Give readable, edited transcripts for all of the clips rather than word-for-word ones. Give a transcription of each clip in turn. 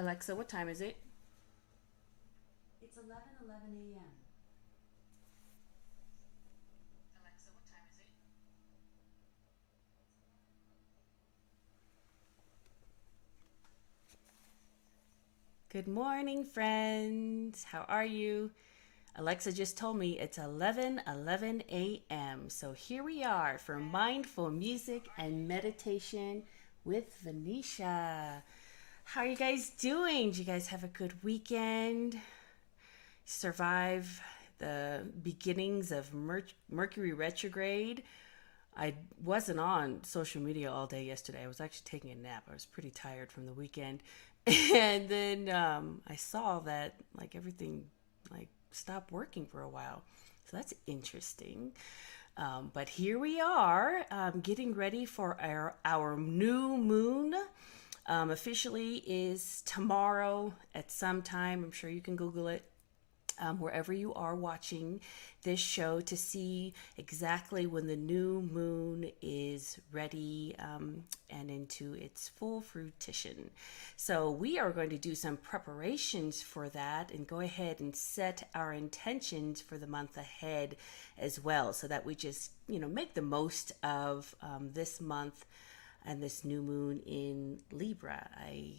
Alexa, what time is it? It's 11:11 a.m. Good morning, friends. How are you? Alexa just told me it's 11:11 a.m. So here we are for mindful music and meditation with Vanisha. How are you guys doing? Did you guys have a good weekend? Survive the beginnings of Mercury retrograde? I wasn't on social media all day yesterday. I was actually taking a nap. I was pretty tired from the weekend. And then I saw that like everything like stopped working for a while. So that's interesting. But here we are getting ready for our new moon. Officially is tomorrow at some time. I'm sure you can Google it wherever you are watching this show to see exactly when the new moon is ready and into its full fruition. So, we are going to do some preparations for that and go ahead and set our intentions for the month ahead as well so that we just, make the most of this month and this new moon in Libra. I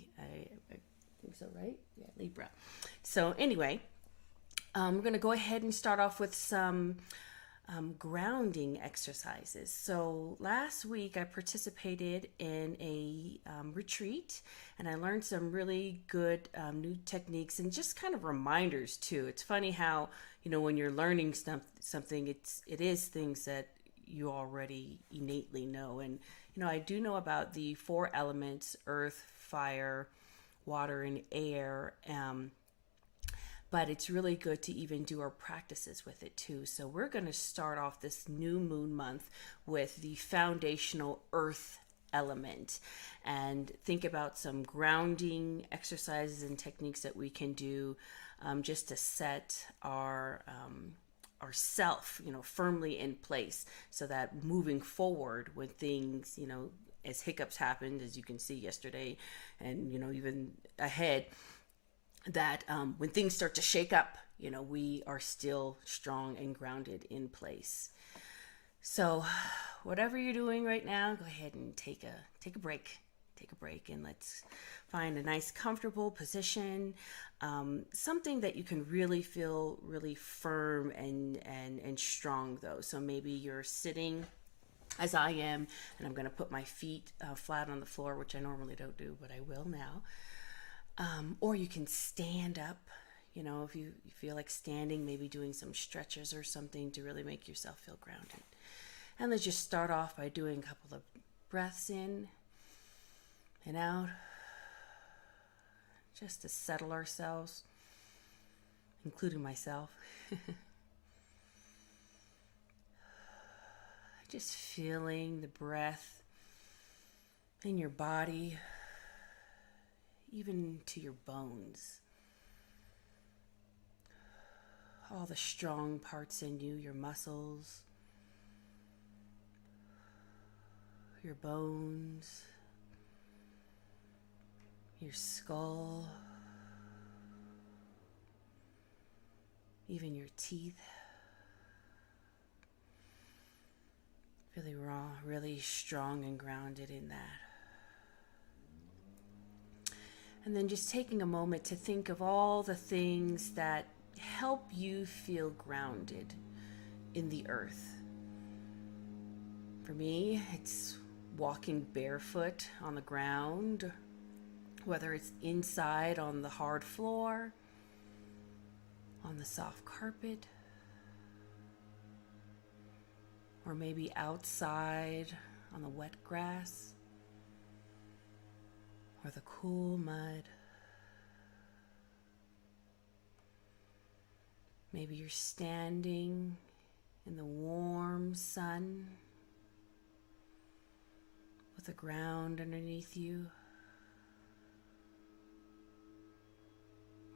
think so, right? Yeah, Libra. So, anyway, we're going to go ahead and start off with some grounding exercises. So, last week I participated in a retreat and I learned some really good new techniques and just kind of reminders too. It's funny how, when you're learning something, it is things that you already innately know. And, I do know about the four elements: earth, fire, water, and air. But it's really good to even do our practices with it too. So we're going to start off this new moon month with the foundational earth element and think about some grounding exercises and techniques that we can do just to set our self, firmly in place so that moving forward when things, as hiccups happened, as you can see yesterday, and even ahead, that when things start to shake up, we are still strong and grounded in place. So, whatever you're doing right now, go ahead and take a break. Take a break and let's find a nice, comfortable position. Something that you can really feel really firm and strong, though. So maybe you're sitting as I am, and I'm going to put my feet flat on the floor, which I normally don't do, but I will now. Or you can stand up, if you feel like standing, maybe doing some stretches or something to really make yourself feel grounded. And let's just start off by doing a couple of breaths in and out, just to settle ourselves, including myself. Just feeling the breath in your body, even to your bones. All the strong parts in you, your muscles, your bones, your skull, even your teeth. Really raw, really strong and grounded in that. And then just taking a moment to think of all the things that help you feel grounded in the earth. For me, it's walking barefoot on the ground, whether it's inside on the hard floor, on the soft carpet, or maybe outside on the wet grass or the cool mud. Maybe you're standing in the warm sun with the ground underneath you.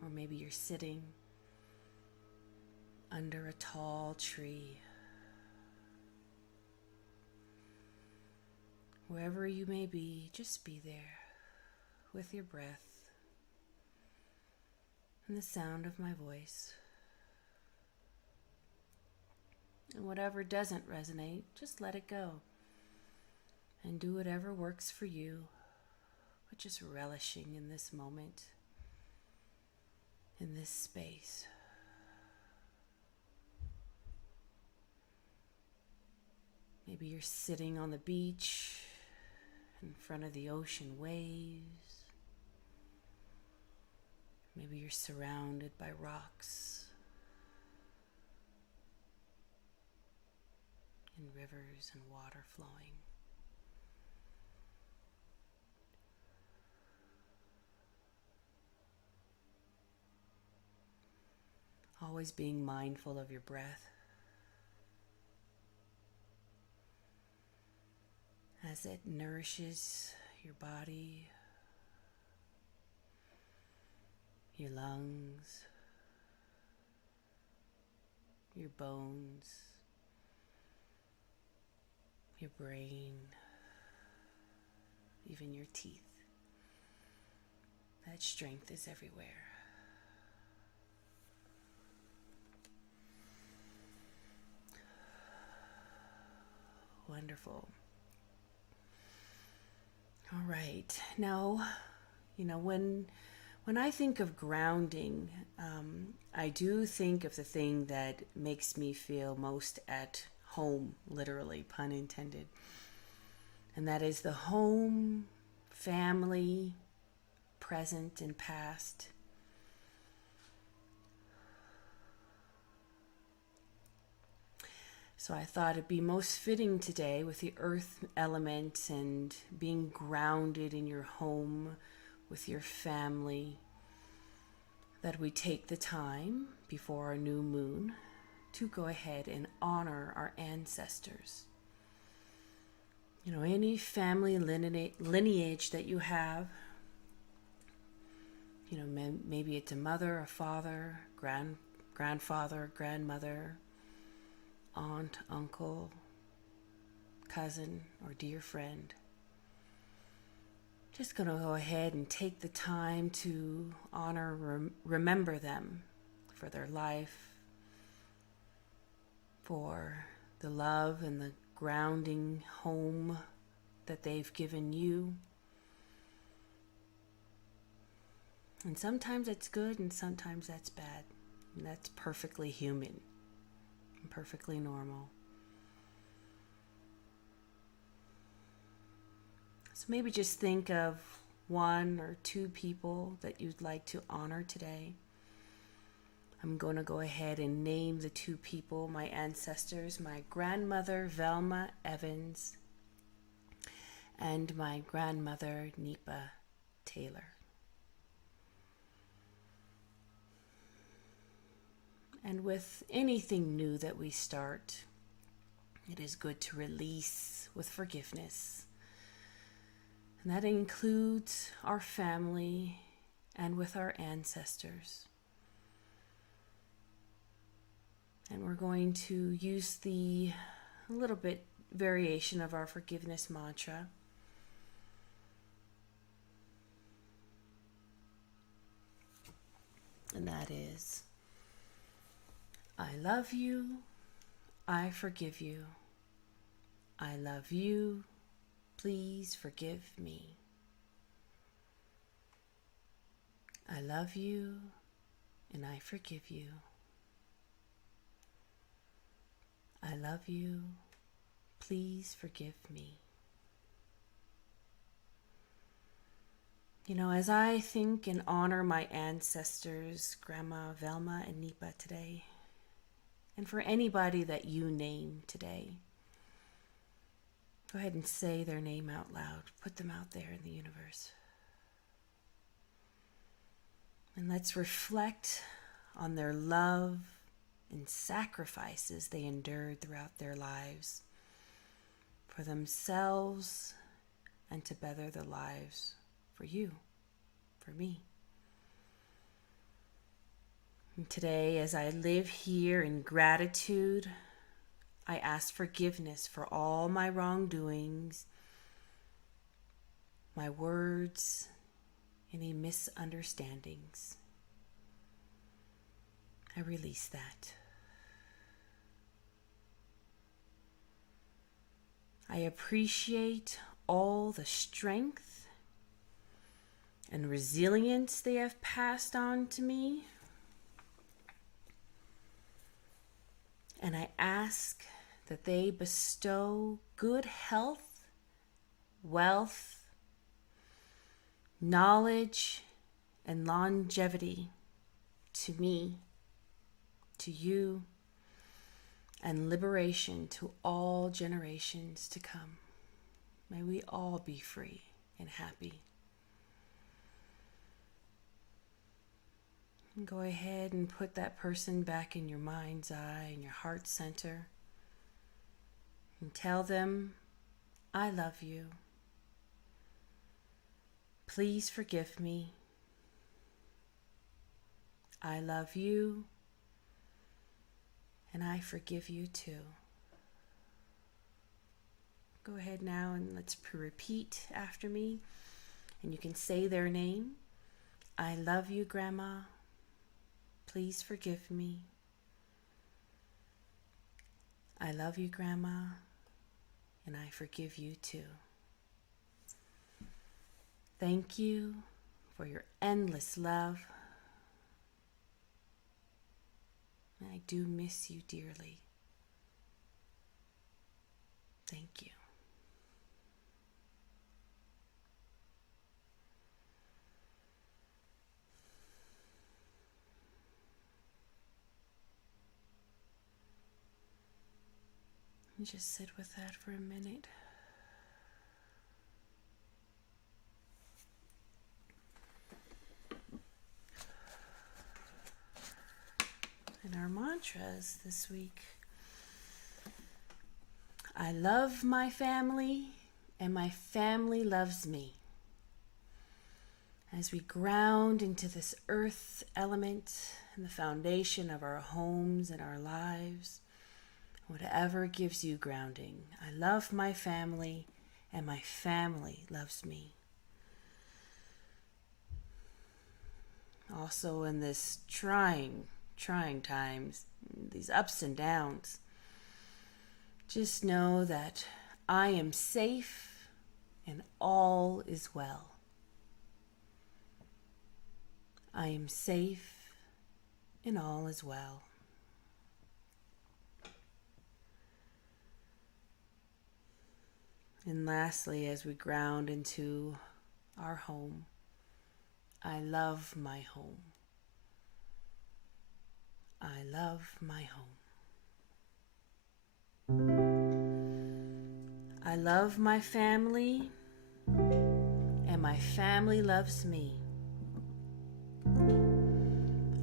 Or maybe you're sitting under a tall tree. Wherever you may be, just be there with your breath, and the sound of my voice. And whatever doesn't resonate, just let it go. And do whatever works for you, but just relishing in this moment, in this space. Maybe you're sitting on the beach in front of the ocean waves. Maybe you're surrounded by rocks and rivers and water flowing. Always being mindful of your breath as it nourishes your body, your lungs, your bones, your brain, even your teeth. That strength is everywhere. Wonderful. All right. Now, when I think of grounding, I do think of the thing that makes me feel most at home, literally, pun intended. And that is the home, family, present and past. So I thought it'd be most fitting today with the earth element and being grounded in your home with your family, that we take the time before our new moon to go ahead and honor our ancestors. Any family lineage that you have, maybe it's a mother, a father, grandfather, grandmother, aunt, uncle, cousin, or dear friend. Just going to go ahead and take the time to honor, remember them for their life, for the love and the grounding home that they've given you. And sometimes it's good and sometimes that's bad. And that's perfectly human and perfectly normal. So maybe just think of one or two people that you'd like to honor today. I'm going to go ahead and name the two people, my ancestors, my grandmother, Velma Evans, and my grandmother, Nipa Taylor. And with anything new that we start, it is good to release with forgiveness. And that includes our family and with our ancestors. And we're going to use a little bit variation of our forgiveness mantra. And that is, I love you, I forgive you. I love you, please forgive me. I love you and I forgive you. I love you, please forgive me. As I think and honor my ancestors, Grandma Velma and Nipa today, and for anybody that you name today, go ahead and say their name out loud. Put them out there in the universe. And let's reflect on their love and sacrifices they endured throughout their lives for themselves and to better their lives for you, for me. And today, as I live here in gratitude, I ask forgiveness for all my wrongdoings, my words, any misunderstandings. I release that. I appreciate all the strength and resilience they have passed on to me. And I ask that they bestow good health, wealth, knowledge, and longevity to me, to you, and liberation to all generations to come. May we all be free and happy. And go ahead and put that person back in your mind's eye, in your heart center, and tell them, I love you. Please forgive me. I love you, and I forgive you too. Go ahead now and let's repeat after me, and you can say their name. I love you, Grandma. Please forgive me. I love you, Grandma, and I forgive you too. Thank you for your endless love. I do miss you dearly. Thank you. And just sit with that for a minute. And our mantras this week. I love my family, and my family loves me. As we ground into this earth element and the foundation of our homes and our lives, whatever gives you grounding. I love my family, and my family loves me. Also in this trying times, these ups and downs, just know that I am safe and all is well. I am safe and all is well. And lastly, as we ground into our home, I love my home. I love my home. I love my family, and my family loves me.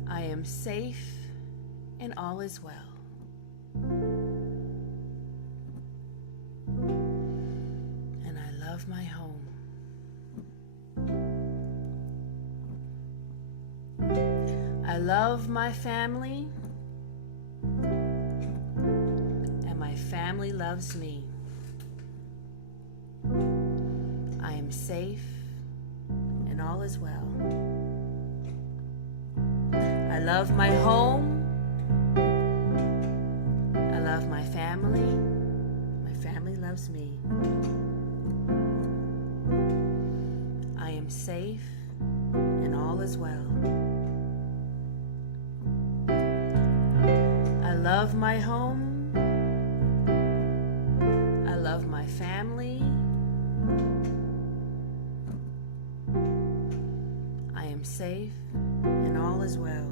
I am safe, and all is well. And I love my home. I love my family, and my family loves me. I am safe, and all is well. I love my home. I love my family. My family loves me. I am safe, and all is well. I love my home. I love my family. I am safe, and all is well.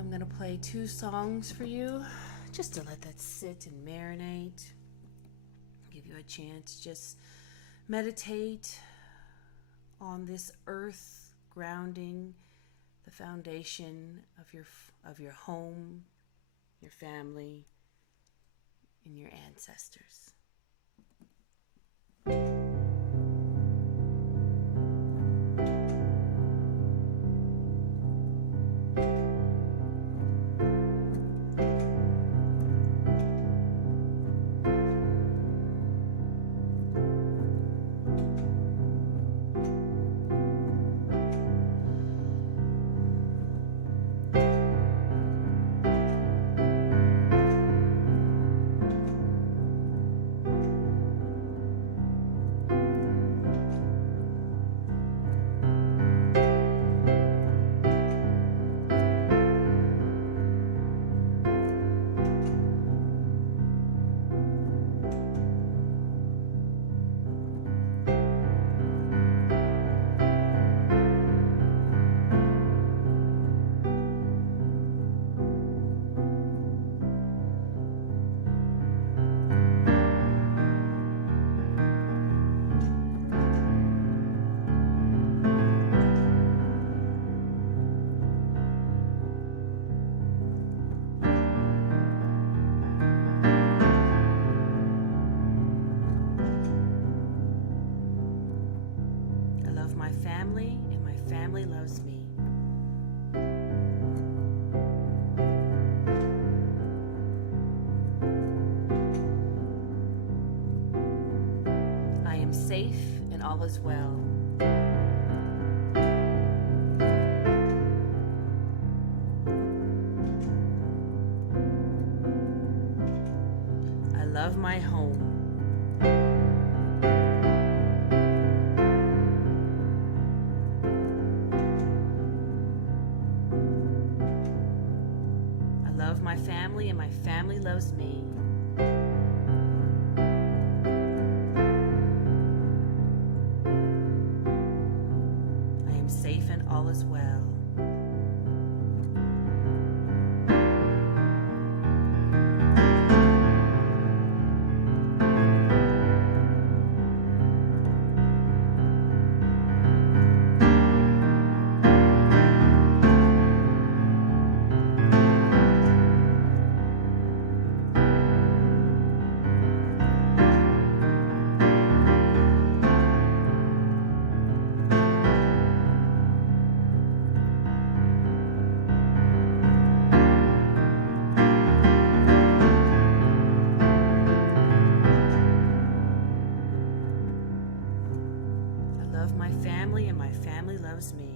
I'm going to play 2 songs for you, just to let that sit and marinate, give you a chance, just meditate on this earth grounding, the foundation of your home, your family, and your ancestors. My family, and my family loves me. I am safe and all is well. I love my home. Love my family, and my family loves me. I am safe and all is well. My family, and my family loves me.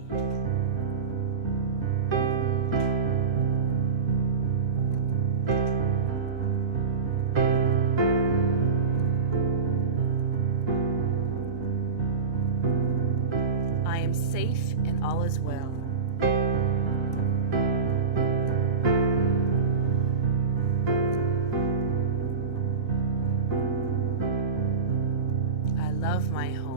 I am safe and all is well. I love my home.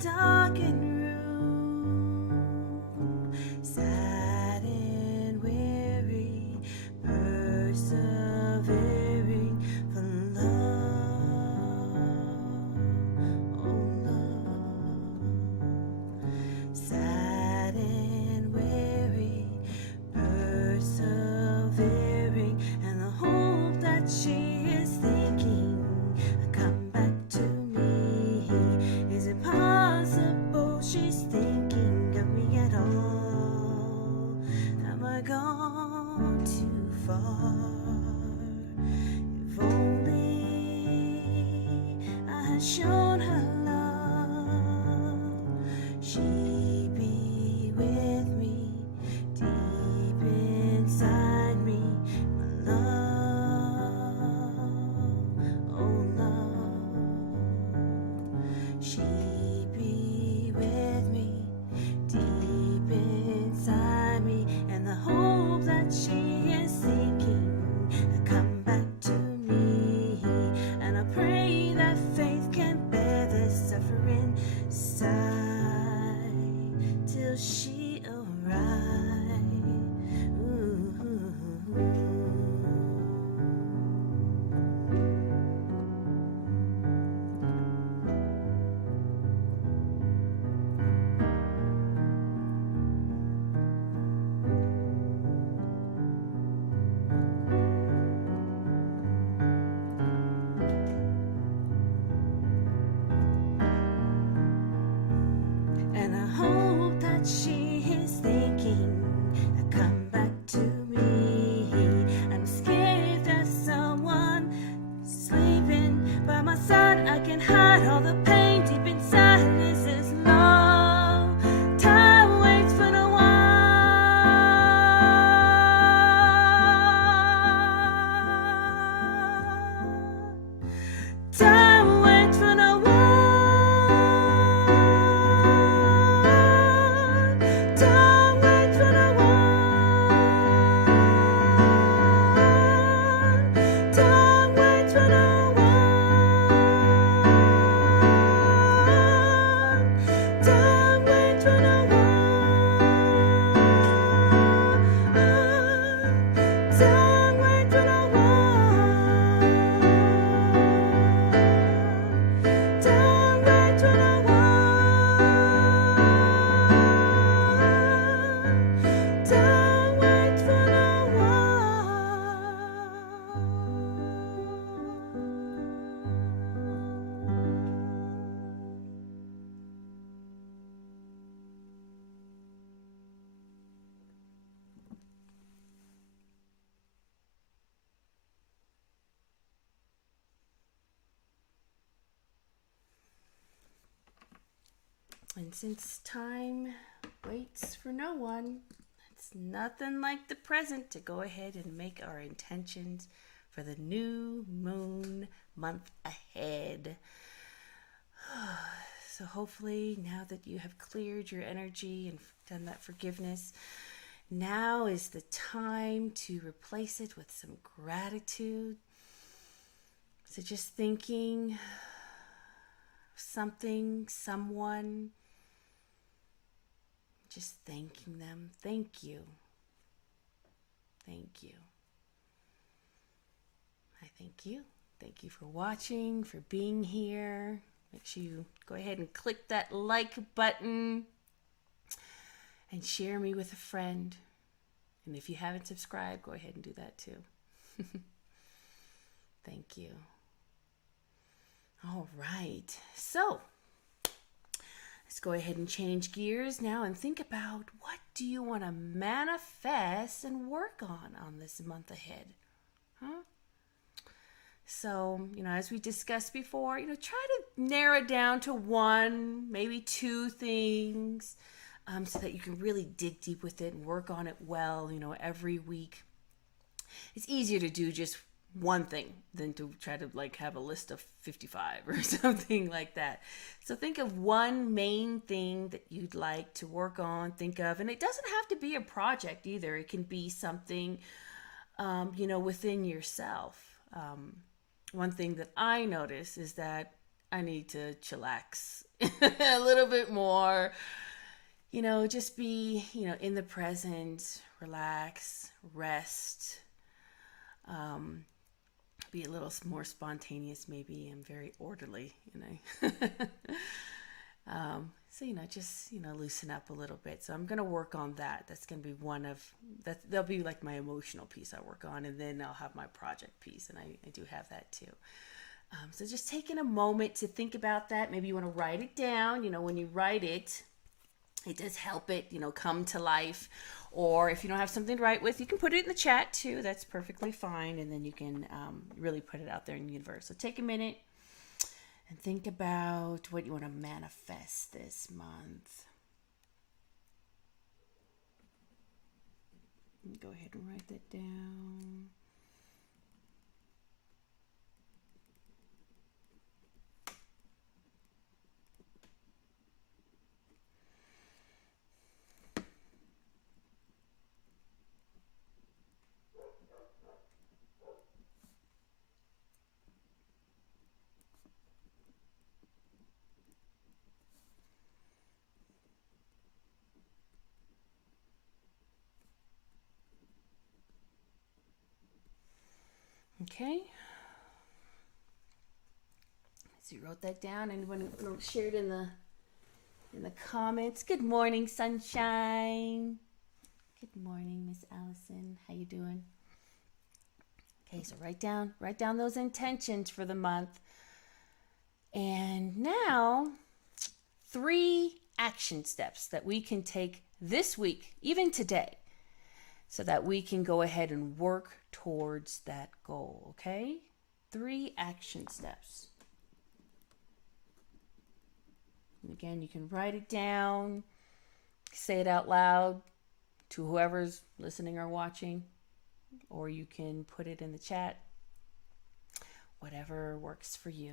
darkened room, sad and weary, persevering for love, oh love, sad and weary, persevering, and the hope that she is thinking, come back to me. Is it possible she's thinking of me at all? Have I gone too far? If only I had shown her love, she'd be with me deep inside me, my love, oh love. She'd be with me deep inside me, and the hope that she is seeking come back to me. And I pray that faith can bear the suffering side till she arrives. And I hope that she is thinking, come back to me. I'm scared that someone is sleeping by my side. I can hide all the pain deep inside. This is love. Time waits for no one. Time waits for no one. Time waits for no one. Time waits for no one. Time waits for no one. Time waits for no one. Time waits for no one. Time waits for no And since time waits for no one, it's nothing like the present to go ahead and make our intentions for the new moon month ahead. So hopefully now that you have cleared your energy and done that forgiveness, now is the time to replace it with some gratitude. So just thinking of something, someone, just thanking them. Thank you. Thank you. I thank you. Thank you for watching, for being here. Make sure you go ahead and click that like button and share me with a friend. And if you haven't subscribed, go ahead and do that too. Thank you. All right. So let's go ahead and change gears now and think about, what do you want to manifest and work on this month ahead? Huh? So, as we discussed before, try to narrow it down to one, maybe two things, so that you can really dig deep with it and work on it well, every week. It's easier to do just one thing than to try to have a list of 55 or something like that. So think of one main thing that you'd like to work on, think of, and it doesn't have to be a project either. It can be something, within yourself. One thing that I notice is that I need to chillax a little bit more. Just be, in the present, relax, rest, um, be a little more spontaneous, maybe. I'm very orderly. So, just, loosen up a little bit. So I'm going to work on that. That's going to be that'll be like my emotional piece I work on. And then I'll have my project piece. And I do have that too. So just taking a moment to think about that. Maybe you want to write it down. When you write it, it does help it, come to life. Or if you don't have something to write with, you can put it in the chat too. That's perfectly fine. And then you can really put it out there in the universe. So take a minute and think about what you want to manifest this month. Go ahead and write that down. Okay. So you wrote that down. Anyone shared in the comments? Good morning, sunshine. Good morning, Miss Allison. How you doing? Okay, so write down those intentions for the month. And now 3 action steps that we can take this week, even today, so that we can go ahead and work towards that goal, okay? 3 action steps. And again, you can write it down, say it out loud to whoever's listening or watching, or you can put it in the chat, whatever works for you.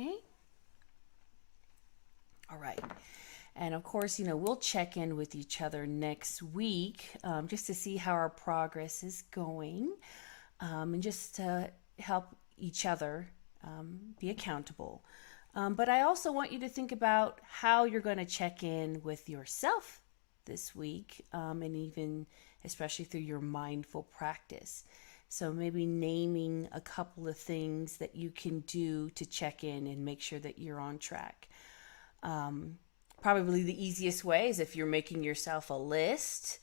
Okay. All right. And of course, we'll check in with each other next week just to see how our progress is going and just to help each other be accountable. But I also want you to think about how you're going to check in with yourself this week and even especially through your mindful practice. So maybe naming a couple of things that you can do to check in and make sure that you're on track. Probably the easiest way is if you're making yourself a list.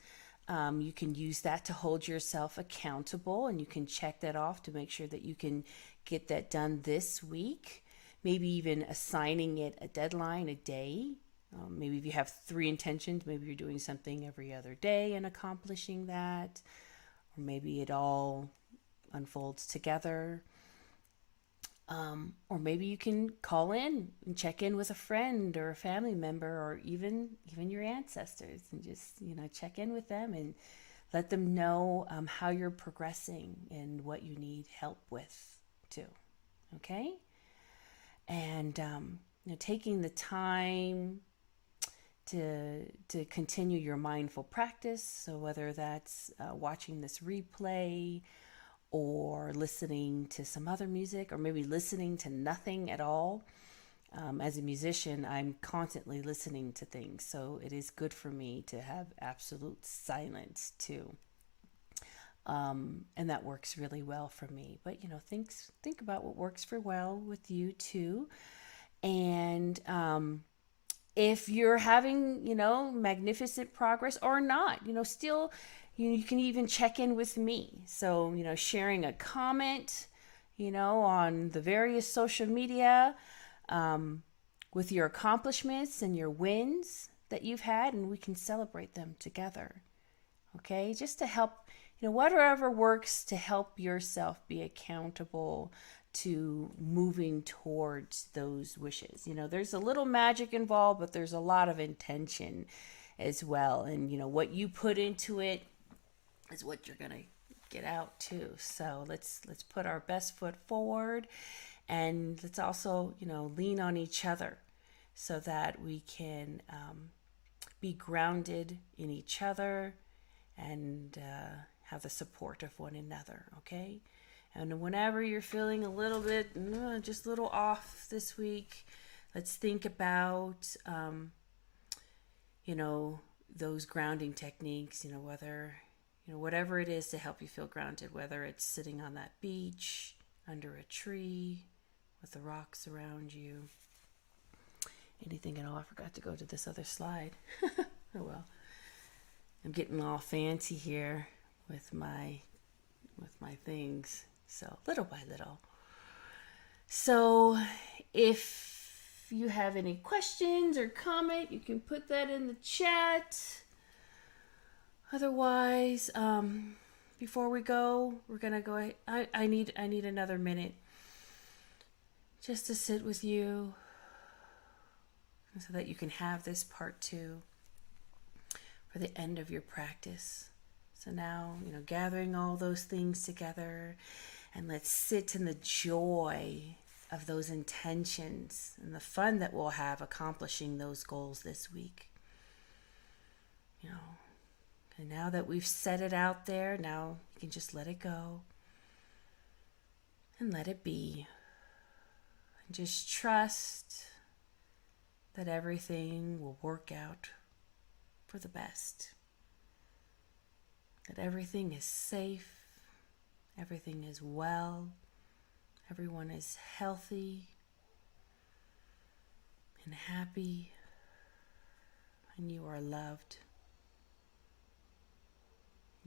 You can use that to hold yourself accountable, and you can check that off to make sure that you can get that done this week. Maybe even assigning it a deadline, a day. Maybe if you have 3 intentions, maybe you're doing something every other day and accomplishing that. Or maybe it all unfolds together. Or maybe you can call in and check in with a friend or a family member or even your ancestors and just, check in with them and let them know how you're progressing and what you need help with too. Okay? And, taking the time to continue your mindful practice. So whether that's watching this replay or listening to some other music, or maybe listening to nothing at all. As a musician, I'm constantly listening to things, so it is good for me to have absolute silence too. And that works really well for me. But think about what works for well with you too. And if you're having magnificent progress or not, still. You can even check in with me. So, sharing a comment, on the various social media with your accomplishments and your wins that you've had, and we can celebrate them together. Okay? Just to help, whatever works to help yourself be accountable to moving towards those wishes. There's a little magic involved, but there's a lot of intention as well. And, what you put into it is what you're going to it out too. So let's put our best foot forward, and let's also, lean on each other so that we can be grounded in each other and have the support of one another, okay? And whenever you're feeling a little bit, just a little off this week, let's think about, those grounding techniques, whatever it is to help you feel grounded, whether it's sitting on that beach, under a tree, with the rocks around you, anything at all. I forgot to go to this other slide. Oh well. I'm getting all fancy here with my things. So little by little. So if you have any questions or comment, you can put that in the chat. Otherwise, before we go, we're gonna go ahead. I need another minute just to sit with you so that you can have this part 2 for the end of your practice. So now, gathering all those things together, and let's sit in the joy of those intentions and the fun that we'll have accomplishing those goals this week. And now that we've set it out there, now you can just let it go and let it be. And just trust that everything will work out for the best. That everything is safe, everything is well, everyone is healthy and happy, and you are loved.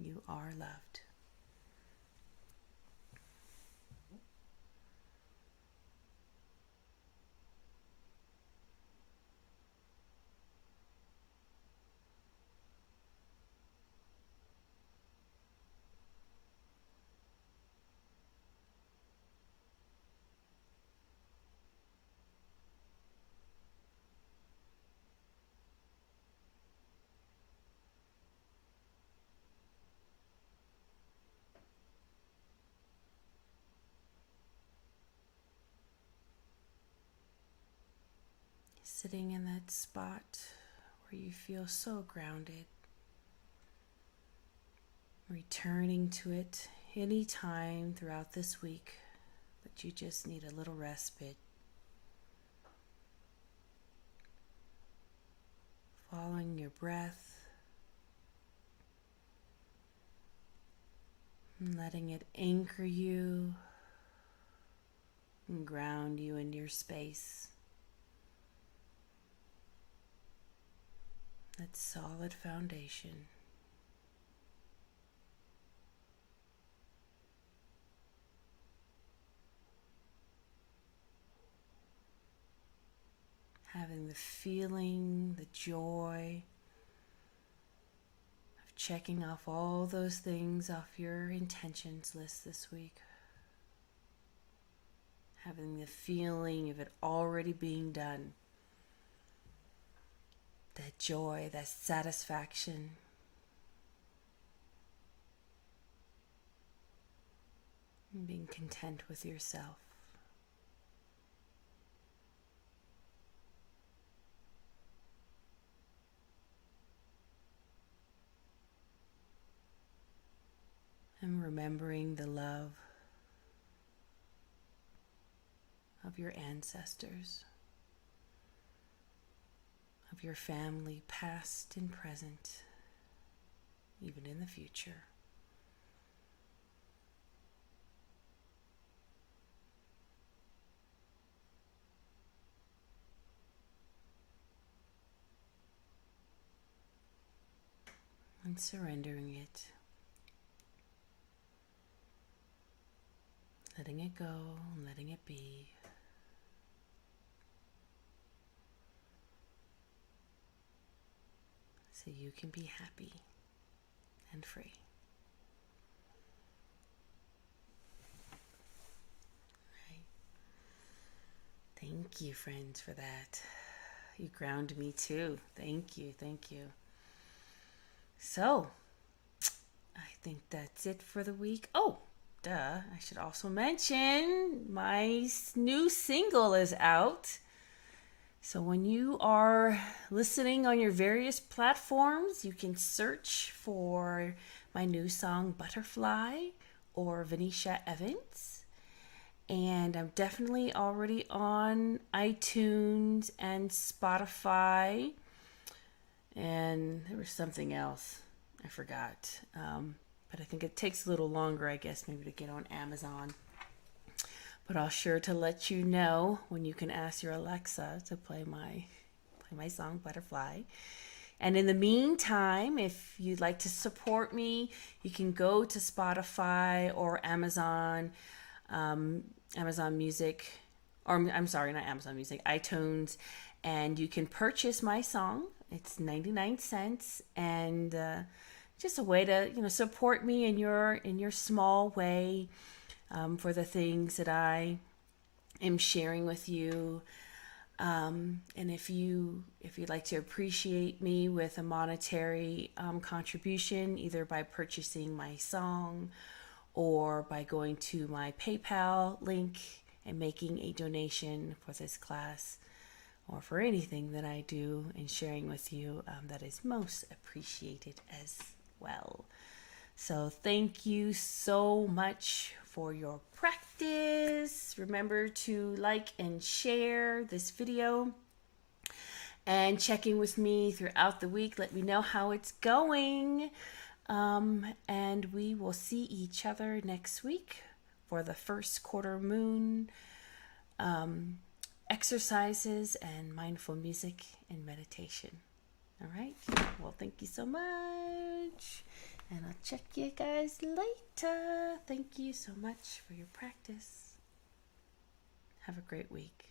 You are loved. Sitting in that spot where you feel so grounded, returning to it any time throughout this week that you just need a little respite. Following your breath and letting it anchor you and ground you in your space. That solid foundation. Having the feeling, the joy of checking off all those things off your intentions list this week. Having the feeling of it already being done. That joy, that satisfaction. And being content with yourself. And remembering the love of your ancestors, of your family, past and present, even in the future. And surrendering it. Letting it go and letting it be. So you can be happy and free. Right. Thank you, friends, for that. You ground me too. Thank you, thank you. So, I think that's it for the week. Oh, duh. I should also mention my new single is out. So when you are listening on your various platforms, you can search for my new song Butterfly or Vanisha Evans. And I'm definitely already on iTunes and Spotify. And there was something else I forgot. But I think it takes a little longer, I guess, maybe to get on Amazon. But I'll sure to let you know when you can ask your Alexa to play my song Butterfly. And in the meantime, if you'd like to support me, you can go to Spotify or Amazon Music, or I'm sorry, not Amazon Music, iTunes, and you can purchase my song. It's 99 cents, and just a way to support me in your small way, for the things that I am sharing with you. And if you'd like to appreciate me with a monetary contribution, either by purchasing my song or by going to my PayPal link and making a donation for this class or for anything that I do and sharing with you, that is most appreciated as well. So thank you so much for your practice. Remember to like and share this video and check in with me throughout the week. Let me know how it's going. And we will see each other next week for the first quarter moon exercises and mindful music and meditation. All right. Well, thank you so much. And I'll check you guys later. Thank you so much for your practice. Have a great week.